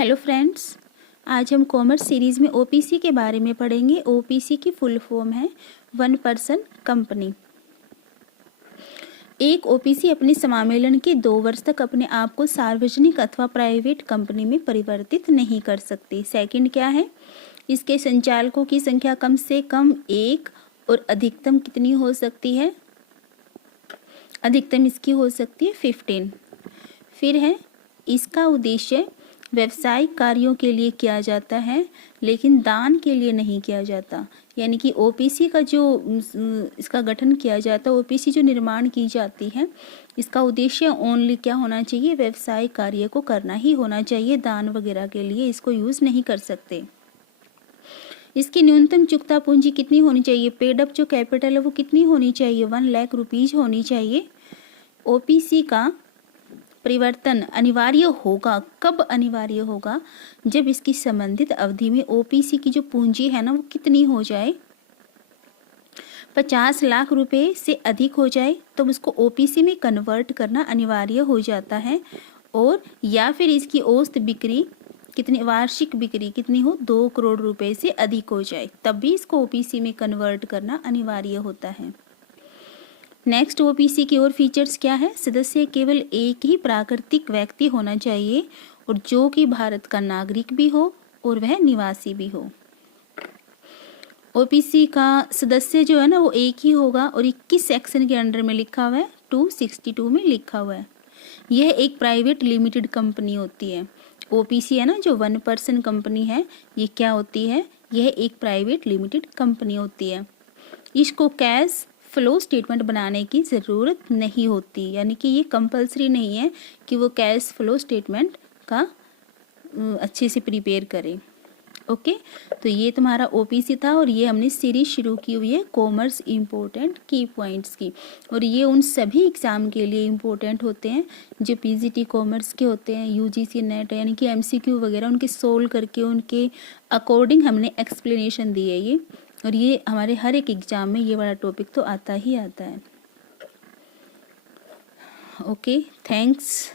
Hello friends, आज हम commerce series में ओपीसी के बारे में पढ़ेंगे। ओपीसी की फुल फॉर्म है वन पर्सन कंपनी। एक ओपीसी अपने समामेलन के 2 वर्ष तक अपने आप को सार्वजनिक अथवा प्राइवेट कंपनी में परिवर्तित नहीं कर सकती। सेकंड क्या है, इसके संचालकों की संख्या कम से कम 1 और अधिकतम कितनी हो सकती है, अधिकतम इसकी हो सकती है 15। फिर है, इसका उद्देश्य व्यवसायिक कार्यों के लिए किया जाता है लेकिन दान के लिए नहीं किया जाता। यानी कि ओपीसी का जो इसका गठन किया जाता है, ओपीसी जो निर्माण की जाती है, इसका उद्देश्य ओनली क्या होना चाहिए, व्यवसायिक कार्य को करना ही होना चाहिए। दान वगैरह के लिए इसको यूज़ नहीं कर सकते। इसकी न्यूनतम चुकता पूंजी कितनी होनी चाहिए, पेड अप जो कैपिटल है वो कितनी होनी चाहिए, 1 लाख रुपीज होनी चाहिए। ओपीसी का परिवर्तन अनिवार्य होगा, कब अनिवार्य होगा, जब इसकी संबंधित अवधि में ओपीसी की जो पूंजी है ना वो कितनी हो जाए, 50 लाख रुपए से अधिक हो जाए तो उसको ओपीसी में कन्वर्ट करना अनिवार्य हो जाता है। और या फिर इसकी औसत बिक्री कितनी, वार्षिक बिक्री कितनी हो, 2 करोड़ रुपए से अधिक हो जाए, तब भी इसको ओपीसी में कन्वर्ट करना अनिवार्य होता है। नेक्स्ट ओपीसी की और फीचर्स क्या है, सदस्य केवल एक ही प्राकृतिक व्यक्ति होना चाहिए और जो कि भारत का नागरिक भी हो और वह निवासी भी हो। ओपीसी का सदस्य जो है ना वो एक ही होगा और 21 सेक्शन के अंडर में लिखा हुआ है, 262 में लिखा हुआ है। यह एक प्राइवेट लिमिटेड कंपनी होती है। ओपीसी है ना जो 1 पर्सन कंपनी है, ये क्या होती है, यह एक प्राइवेट लिमिटेड कंपनी होती है। इसको कैश फ्लो स्टेटमेंट बनाने की ज़रूरत नहीं होती, यानी कि ये कंपलसरी नहीं है कि वो कैश फ्लो स्टेटमेंट का अच्छे से प्रिपेयर करें। ओके, तो ये तुम्हारा ओपीसी था और ये हमने सीरीज शुरू की हुई है कॉमर्स इम्पोर्टेंट की पॉइंट्स की, और ये उन सभी एग्ज़ाम के लिए इम्पोर्टेंट होते हैं जो पीजीटी कॉमर्स के होते हैं, यूजीसी नेट यानी कि एमसीक्यू वगैरह उनके सोल्व करके उनके अकॉर्डिंग हमने एक्सप्लेनेशन दी है ये, और ये हमारे हर एक एग्ज़ाम में ये वाला टॉपिक तो आता ही आता है। Okay, thanks.